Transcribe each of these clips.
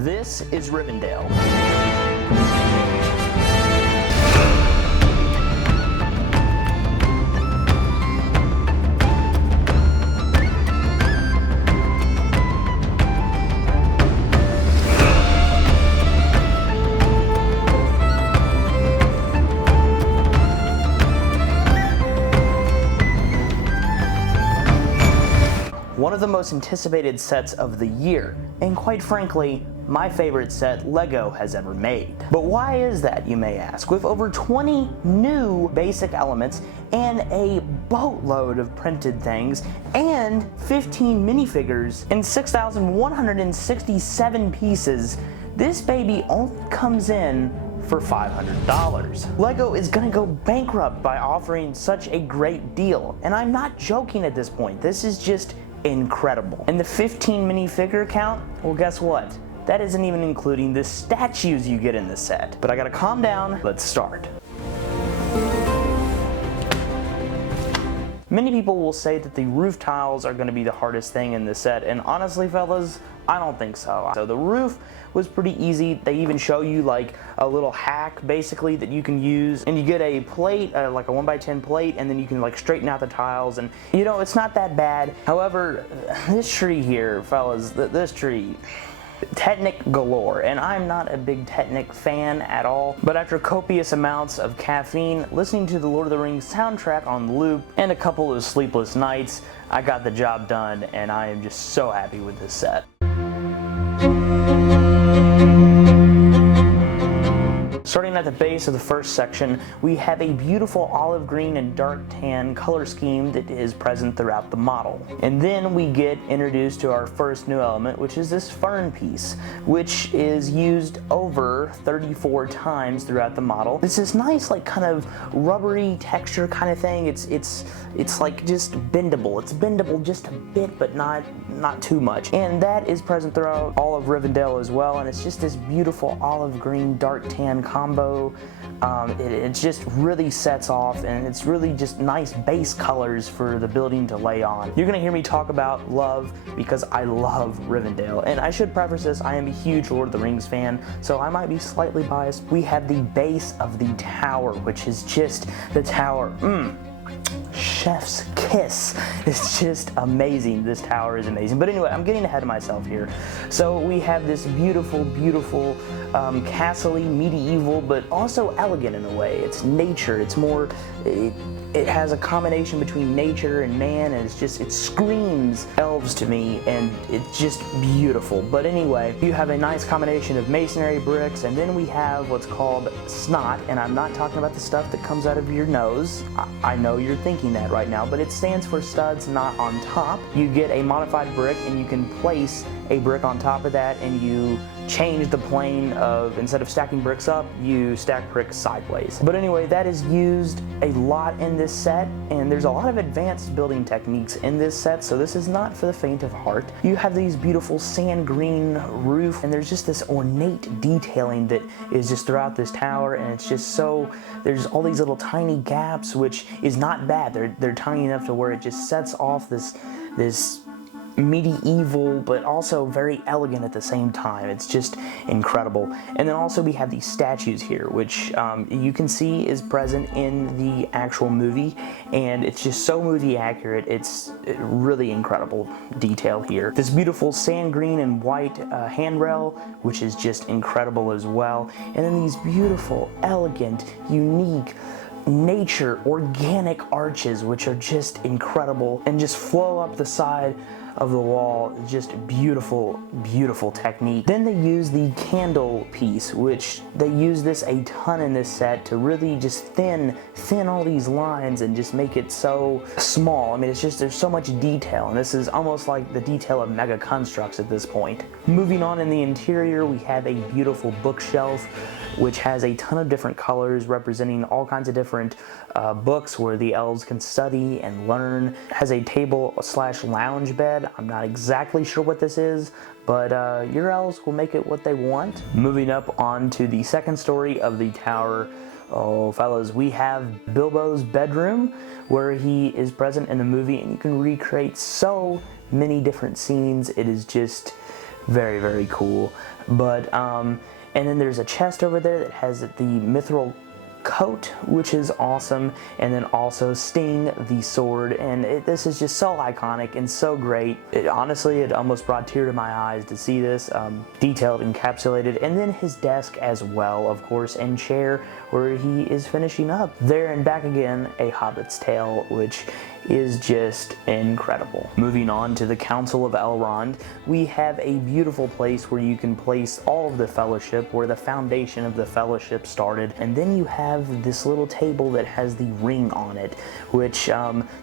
This is Rivendale. One of the most anticipated sets of the year, and quite frankly, my favorite set LEGO has ever made. But why is that, you may ask? With over 20 new basic elements and a boatload of printed things and 15 minifigures and 6,167 pieces, this baby only comes in for $500. LEGO is gonna go bankrupt by offering such a great deal, and I'm not joking at this point. This is just incredible. And the 15 minifigure count, well, guess what? That isn't even including the statues you get in the set. But I gotta calm down, let's start. Many people will say that the roof tiles are going to be the hardest thing in this set, and honestly, fellas, I don't think so. So the roof was pretty easy. They even show you like a little hack basically that you can use, and you get a plate, like a 1x10 plate, and then you can like straighten out the tiles, and you know, it's not that bad. However, this tree here, fellas, this tree, Technic galore, and I'm not a big Technic fan at all, but after copious amounts of caffeine, listening to the Lord of the Rings soundtrack on loop, and a couple of sleepless nights, I got the job done, and I am just so happy with this set. Starting at the base of the first section, we have a beautiful olive green and dark tan color scheme that is present throughout the model. And then we get introduced to our first new element, which is this fern piece, which is used over 34 times throughout the model. It's this nice, like, kind of rubbery texture kind of thing. It's like just bendable. It's bendable just a bit, but not too much. And that is present throughout all of Rivendell as well, and it's just this beautiful olive green, dark tan combo. It just really sets off, and it's really just nice base colors for the building to lay on. You're gonna hear me talk about love because I love Rivendell, and I should preface this, I am a huge Lord of the Rings fan, so I might be slightly biased. We have the base of the tower, which is just the tower. Chef's kiss. It's just amazing. This tower is amazing. But anyway, I'm getting ahead of myself here. So we have this beautiful, beautiful castle-y, medieval, but also elegant in a way. It's nature. It's more, it has a combination between nature and man, and it screams elves to me, and it's just beautiful. But anyway, you have a nice combination of masonry bricks, and then we have what's called snot, and I'm not talking about the stuff that comes out of your nose. I know you're thinking that right now, but it stands for studs not on top. You get a modified brick, and you can place a brick on top of that, and you change the plane of, instead of stacking bricks up, you stack bricks sideways. But anyway, that is used a lot in this set, and there's a lot of advanced building techniques in this set, so this is not for the faint of heart. You have these beautiful sand green roof, and there's just this ornate detailing that is just throughout this tower, and it's just so, there's all these little tiny gaps, which is not bad. They're tiny enough to where it just sets off this medieval, but also very elegant at the same time. It's just incredible. And then also we have these statues here, which you can see is present in the actual movie, and it's just so movie accurate. It's really incredible detail here. This beautiful sand green and white handrail, which is just incredible as well. And then these beautiful, elegant, unique nature organic arches, which are just incredible and just flow up the side of the wall. Just beautiful, beautiful technique. Then they use the candle piece, which they use this a ton in this set to really just thin all these lines and just make it so small. I mean, it's just, there's so much detail, and this is almost like the detail of mega constructs at this point. Moving on in the interior, we have a beautiful bookshelf which has a ton of different colors representing all kinds of different books where the elves can study and learn. It has a table / lounge bed. I'm not exactly sure what this is, but your elves will make it what they want. Moving up onto the second story of the tower, oh fellas, we have Bilbo's bedroom where he is present in the movie, and you can recreate so many different scenes. It is just Very, very cool. But, and then there's a chest over there that has the mithril coat, which is awesome, and then also Sting the sword, and this is just so iconic and so great. Honestly, it almost brought a tear to my eyes to see this detailed, encapsulated, and then his desk as well, of course, and chair where he is finishing up. There and back again, a Hobbit's Tale, which is just incredible. Moving on to the Council of Elrond, we have a beautiful place where you can place all of the Fellowship, where the foundation of the Fellowship started, and then you have this little table that has the ring on it, which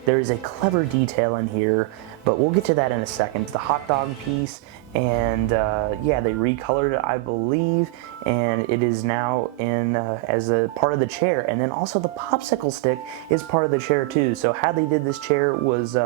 there is a clever detail in here, but we'll get to that in a second. The hot dog piece, and yeah, they recolored it, I believe, and it is now in as a part of the chair. And then also the popsicle stick is part of the chair too. So how they did this chair was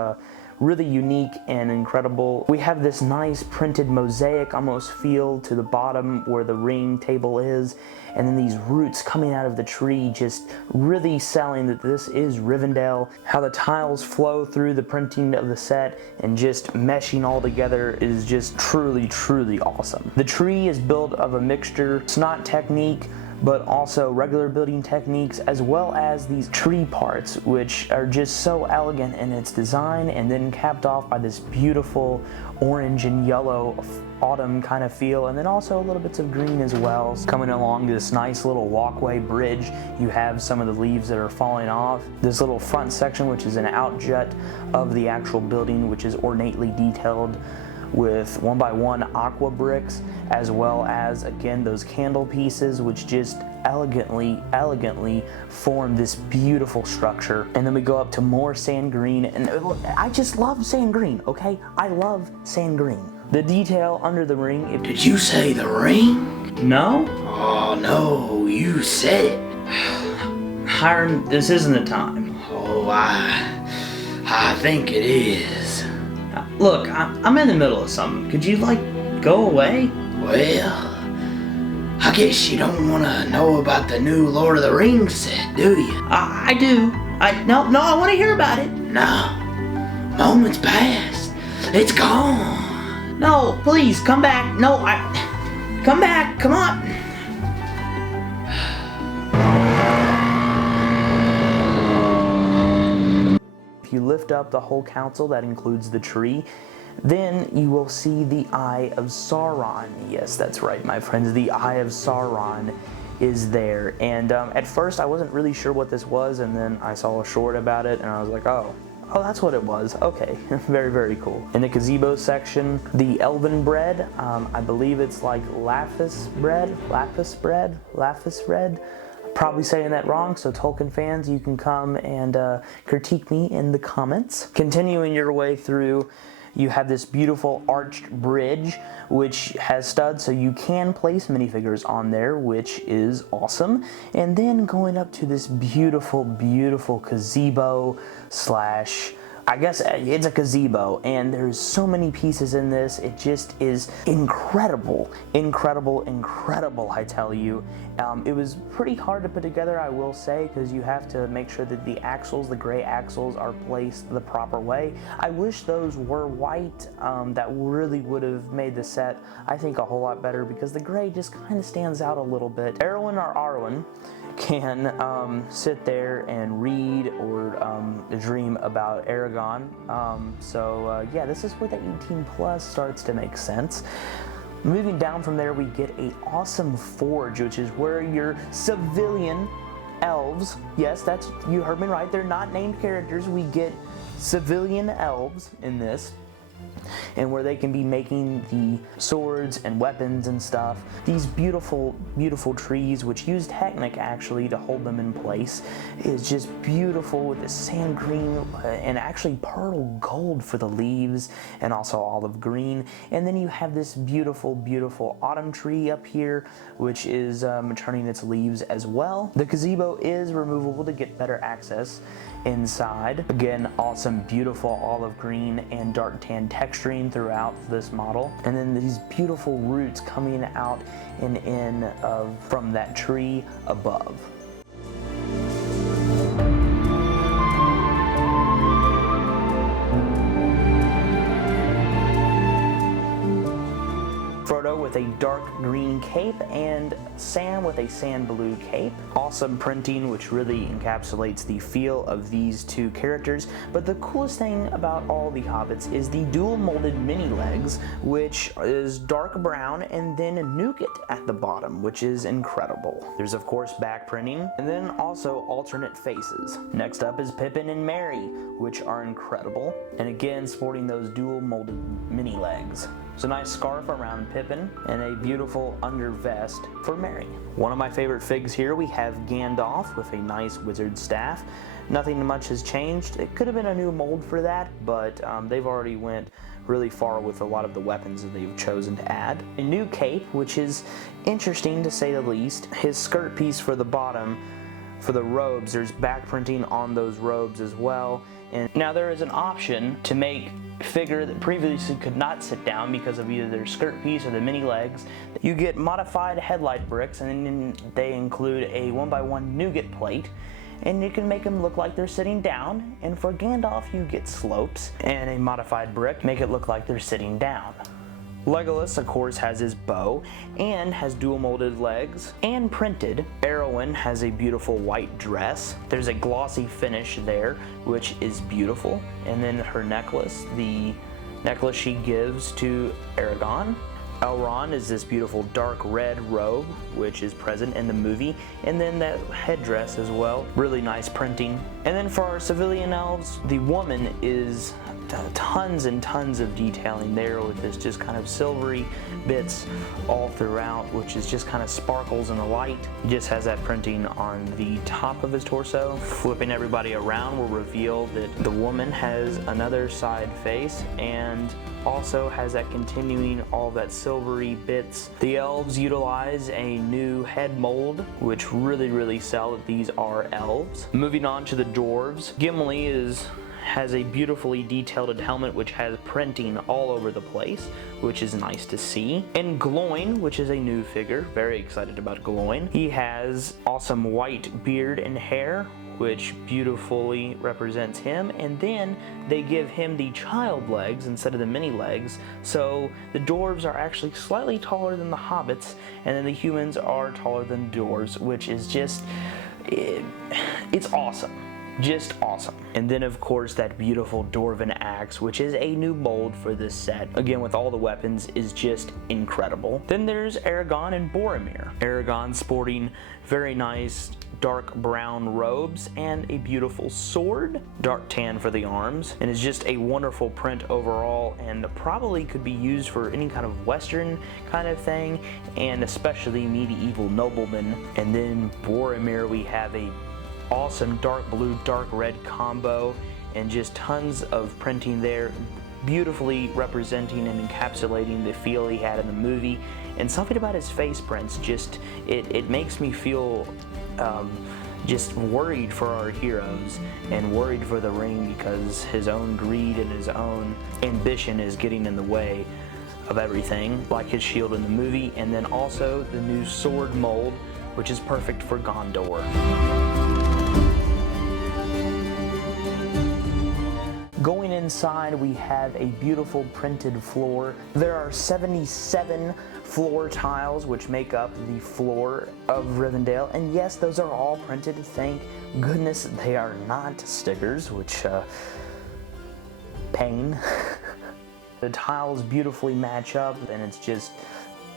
really unique and incredible. We have this nice printed mosaic almost feel to the bottom where the ring table is, and then these roots coming out of the tree just really selling that this is Rivendell. How the tiles flow through the printing of the set and just meshing all together is just truly, truly awesome. The tree is built of a mixture, snot technique, but also regular building techniques, as well as these tree parts, which are just so elegant in its design, and then capped off by this beautiful orange and yellow autumn kind of feel, and then also a little bits of green as well. Coming along this nice little walkway bridge, you have some of the leaves that are falling off. This little front section, which is an outjut of the actual building, which is ornately detailed with 1x1 aqua bricks, as well as again those candle pieces, which just elegantly form this beautiful structure. And then we go up to more sand green, and I just love sand green, okay? I love sand green. The detail under the ring. Did you say the ring? No? Oh no, you said it. Hiram, this isn't the time. Oh, I think it is. Look, I'm in the middle of something. Could you, like, go away? Well, I guess you don't want to know about the new Lord of the Rings set, do you? I do. No, I want to hear about it. No. Moments passed. It's gone. No, please, come back. No, come back. Come on. If you lift up the whole council, that includes the tree, then you will see the Eye of Sauron. Yes, that's right, my friends. The Eye of Sauron is there. And at first, I wasn't really sure what this was, and then I saw a short about it, and I was like, oh, that's what it was. Okay, very, very cool. In the gazebo section, the elven bread, I believe it's like lapis bread. Probably saying that wrong, so Tolkien fans, you can come and critique me in the comments. Continuing your way through, you have this beautiful arched bridge, which has studs, so you can place minifigures on there, which is awesome. And then going up to this beautiful, beautiful gazebo slash, I guess it's a gazebo, and there's so many pieces in this. It just is incredible, I tell you. It was pretty hard to put together, I will say, because you have to make sure that the axles, the gray axles, are placed the proper way. I wish those were white. That really would have made the set, I think, a whole lot better, because the gray just kind of stands out a little bit. Erwin or Arwen can sit there and read or dream about Aragon. Yeah, this is where the 18 plus starts to make sense. Moving down from there, we get a awesome forge, which is where your civilian elves, yes, you heard me right, they're not named characters, we get civilian elves in this, and where they can be making the swords and weapons and stuff. These beautiful, beautiful trees, which use Technic actually to hold them in place, is just beautiful with the sand green and actually pearl gold for the leaves, and also olive green. And then you have this beautiful, beautiful autumn tree up here, which is turning its leaves as well. The gazebo is removable to get better access inside. Again, awesome, beautiful olive green and dark tan texturing throughout this model. And then these beautiful roots coming out and in from that tree above. a dark green cape and Sam with a sand blue cape. Awesome printing, which really encapsulates the feel of these two characters. But the coolest thing about all the hobbits is the dual molded mini legs, which is dark brown and then nougat at the bottom, which is incredible. There's of course back printing and then also alternate faces. Next up is Pippin and Merry, which are incredible, and again sporting those dual molded mini legs. There's a nice scarf around Pippin and a beautiful under vest for Merry. One of my favorite figs here, we have Gandalf with a nice wizard staff. Nothing much has changed. It could have been a new mold for that, but they've already went really far with a lot of the weapons that they've chosen to add. A new cape, which is interesting to say the least. His skirt piece for the bottom, for the robes, there's back printing on those robes as well. And now there is an option to make a figure that previously could not sit down because of either their skirt piece or the mini legs. You get modified headlight bricks, and then they include a 1x1 nougat plate, and you can make them look like they're sitting down. And for Gandalf you get slopes and a modified brick, make it look like they're sitting down. Legolas, of course, has his bow and has dual molded legs and printed. Arwen has a beautiful white dress. There's a glossy finish there, which is beautiful. And then her necklace, the necklace she gives to Aragorn. Elrond is this beautiful dark red robe, which is present in the movie, and then that headdress as well. Really nice printing. And then for our civilian elves, the woman is tons and tons of detailing there with this just kind of silvery bits all throughout, which is just kind of sparkles in the light. He just has that printing on the top of his torso. Flipping everybody around will reveal that the woman has another side face and also has that continuing all that silvery bits. The elves utilize a new head mold, which really sell that these are elves. Moving on to the dwarves, Gimli has a beautifully detailed helmet which has printing all over the place, which is nice to see. And Gloin, which is a new figure, very excited about Gloin. He has awesome white beard and hair, which beautifully represents him, and then they give him the child legs instead of the mini legs, so the dwarves are actually slightly taller than the hobbits, and then the humans are taller than the dwarves, which is just, it's awesome. Just awesome. And then of course that beautiful dwarven axe, which is a new mold for this set, again with all the weapons, is just incredible. Then there's Aragorn and Boromir. Aragorn sporting very nice dark brown robes and a beautiful sword, dark tan for the arms, and it's just a wonderful print overall, and probably could be used for any kind of western kind of thing, and especially medieval noblemen. And then Boromir, we have a awesome dark blue dark red combo and just tons of printing there, beautifully representing and encapsulating the feel he had in the movie. And something about his face prints, just it makes me feel just worried for our heroes and worried for the ring, because his own greed and his own ambition is getting in the way of everything, like his shield in the movie. And then also the new sword mold, which is perfect for Gondor. Going inside, we have a beautiful printed floor. There are 77 floor tiles which make up the floor of Rivendell, and yes, those are all printed. Thank goodness they are not stickers, which pain. The tiles beautifully match up, and it's just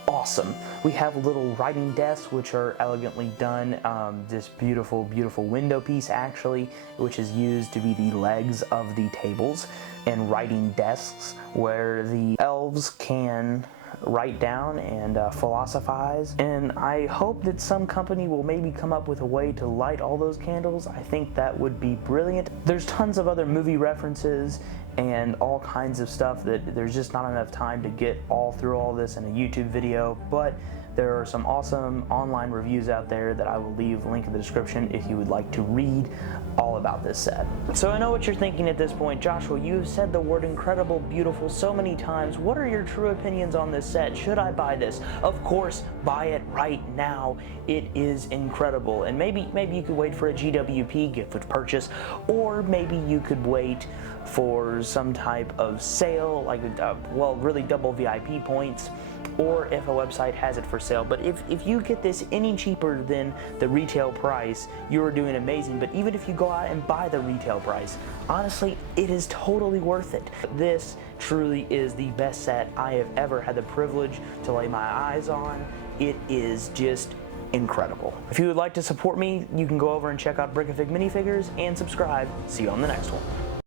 awesome. We have little writing desks which are elegantly done. This beautiful window piece actually, which is used to be the legs of the tables, and writing desks where the elves can write down and philosophize. And I hope that some company will maybe come up with a way to light all those candles. I think that would be brilliant. There's tons of other movie references and all kinds of stuff that there's just not enough time to get all through all this in a YouTube video, but there are some awesome online reviews out there that I will leave a link in the description if you would like to read all about this set. So I know what you're thinking at this point. Joshua, you've said the word incredible, beautiful so many times. What are your true opinions on this set? Should I buy this? Of course, buy it right now. It is incredible. And maybe you could wait for a GWP gift with purchase, or maybe you could wait for some type of sale, like well, really double VIP points, or if a website has it for sale. But if you get this any cheaper than the retail price, you're doing amazing. But even if you go out and buy the retail price, honestly, it is totally worth it. This truly is the best set I have ever had the privilege to lay my eyes on. It is just incredible. If you would like to support me, you can go over and check out Brickafit minifigures and subscribe. See you on the next one.